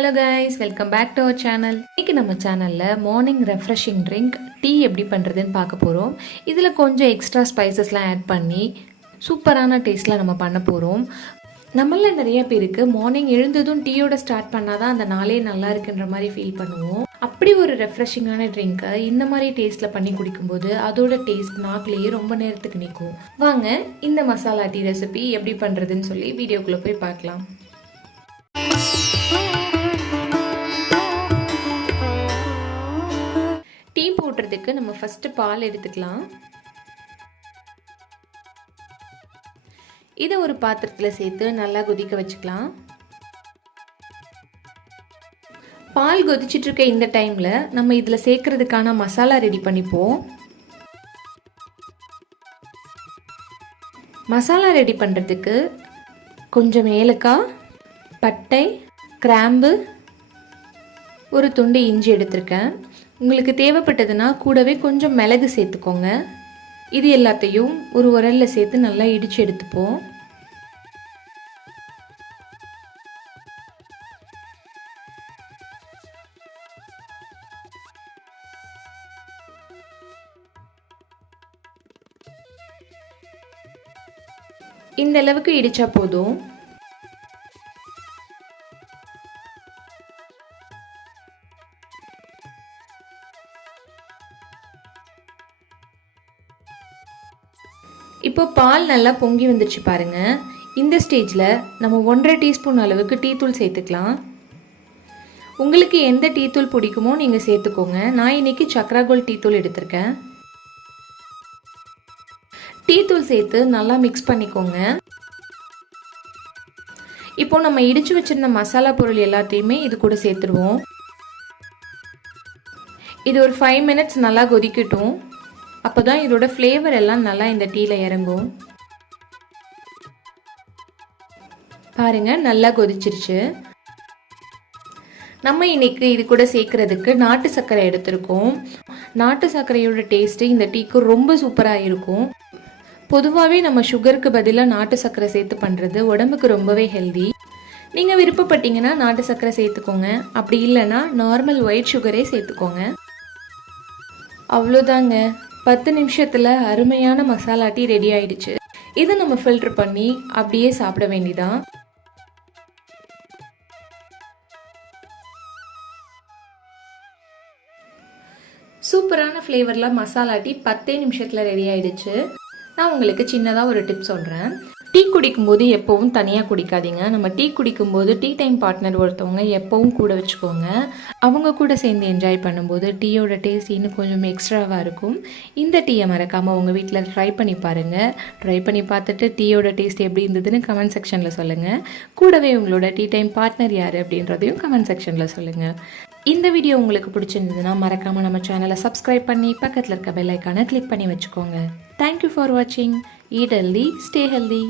Hello guys, welcome back to our channel. இன்னைக்கு நம்ம சேனல்ல மார்னிங் ரெஃப்ரெஷிங் ட்ரிங்க் டீ எப்படி பண்ணுறதுன்னு பார்க்க போகிறோம். இதில் கொஞ்சம் எக்ஸ்ட்ரா ஸ்பைசஸ்லாம் ஆட் பண்ணி சூப்பரான டேஸ்ட்டில் நம்ம பண்ண போகிறோம். நம்மள நிறைய பேருக்கு மார்னிங் எழுந்ததும் டீயோட ஸ்டார்ட் பண்ணாதான் அந்த நாளே நல்லா இருக்குன்ற மாதிரி ஃபீல் பண்ணுவோம். அப்படி ஒரு ரெஃப்ரெஷிங்கான ட்ரிங்க்கை இந்த மாதிரி டேஸ்ட்டில் பண்ணி குடிக்கும்போது அதோட டேஸ்ட் நாக்குலேயே ரொம்ப நேரத்துக்கு நிற்கும். வாங்க இந்த மசாலா டீ ரெசிபி எப்படி பண்ணுறதுன்னு சொல்லி வீடியோக்குள்ளே போய் பார்க்கலாம். டீ போடுறதுக்கு நம்ம ஃபஸ்ட்டு பால் எடுத்துக்கலாம். இதை ஒரு பாத்திரத்தில் சேர்த்து நல்லா கொதிக்க வச்சுக்கலாம். பால் கொதிச்சிட்டு இருக்க இந்த டைமில் நம்ம இதில் சேர்க்கறதுக்கான மசாலா ரெடி பண்ணிப்போம். மசாலா ரெடி பண்ணுறதுக்கு கொஞ்சம் ஏலக்காய், பட்டை, கிராம்பு, ஒரு துண்டு இஞ்சி எடுத்திருக்கேன். உங்களுக்கு தேவைப்பட்டதுன்னா கூடவே கொஞ்சம் மிளகு சேர்த்துக்கோங்க. இது எல்லாத்தையும் ஒரு உரலில் சேர்த்து நல்லா இடித்து எடுத்துப்போம். இந்த அளவுக்கு இடிச்சா போதும். இப்போ பால் நல்லா பொங்கி வந்துருச்சு பாருங்க. இந்த ஸ்டேஜில் நம்ம 1.5 டீஸ்பூன் அளவுக்கு டீ தூள் சேர்த்துக்கலாம். உங்களுக்கு எந்த டீ தூள் பிடிக்குமோ நீங்கள் சேர்த்துக்கோங்க. நான் இன்னைக்கு சக்ரா கோல்ட் டீ தூள் எடுத்திருக்கேன். டீ தூள் சேர்த்து நல்லா மிக்ஸ் பண்ணிக்கோங்க. இப்போ நம்ம இடிச்சு வச்சிருந்த மசாலா பொருள் எல்லாத்தையுமே இது கூட சேர்த்துருவோம். இது ஒரு 5 மினிட்ஸ் நல்லா கொதிக்கட்டும். அப்போ தான் இதோட ஃப்ளேவர் எல்லாம் நல்லா இந்த டீயில் இறங்கும். பாருங்க, நல்லா கொதிச்சிருச்சு. நம்ம இன்னைக்கு இது கூட சேர்க்கறதுக்கு நாட்டு சர்க்கரை எடுத்திருக்கோம். நாட்டு சர்க்கரையோட டேஸ்ட்டு இந்த டீக்கு ரொம்ப சூப்பராக இருக்கும். பொதுவாகவே நம்ம சுகருக்கு பதிலாக நாட்டு சர்க்கரை சேர்த்து பண்ணுறது உடம்புக்கு ரொம்பவே ஹெல்தி. நீங்கள் விருப்பப்பட்டீங்கன்னா நாட்டு சர்க்கரை சேர்த்துக்கோங்க. அப்படி இல்லைன்னா நார்மல் ஒயிட் சுகரே சேர்த்துக்கோங்க. அவ்வளோதாங்க, 10 நிமிஷத்தில் அருமையான மசாலா டீ ரெடி ஆயிடுச்சு. இதை நம்ம ஃபில்டர் பண்ணி அப்படியே சாப்பிட வேண்டியதான். சூப்பரான ஃப்ளேவரில் மசாலா டீ 10 நிமிஷத்தில் ரெடி ஆயிடுச்சு. நான் உங்களுக்கு சின்னதாக ஒரு டிப் சொல்கிறேன். டீ குடிக்கும்போது எப்போவும் தனியாக குடிக்காதீங்க. நம்ம டீ குடிக்கும்போது டீ டைம் பார்ட்னர் ஒருத்தவங்க எப்போவும் கூட வச்சுக்கோங்க. அவங்க கூட சேர்ந்து என்ஜாய் பண்ணும்போது டீயோட டேஸ்ட் இன்னும் கொஞ்சம் எக்ஸ்ட்ராவாக இருக்கும். இந்த டீயை மறக்காமல் உங்கள் வீட்டில் ட்ரை பண்ணி பாருங்கள். ட்ரை பண்ணி பார்த்துட்டு டீயோட டேஸ்ட் எப்படி இருந்ததுன்னு கமெண்ட் செக்ஷனில் சொல்லுங்கள். கூடவே உங்களோட டீ டைம் பார்ட்னர் யார் அப்படின்றதையும் கமெண்ட் செக்ஷனில் சொல்லுங்கள். இந்த வீடியோ உங்களுக்கு பிடிச்சிருந்ததுன்னா மறக்காமல் நம்ம சேனலை சப்ஸ்கிரைப் பண்ணி பக்கத்தில் இருக்க பெல் ஐக்கானை கிளிக் பண்ணி வச்சுக்கோங்க. தேங்க்யூ ஃபார் வாட்சிங். Eat healthy, stay healthy.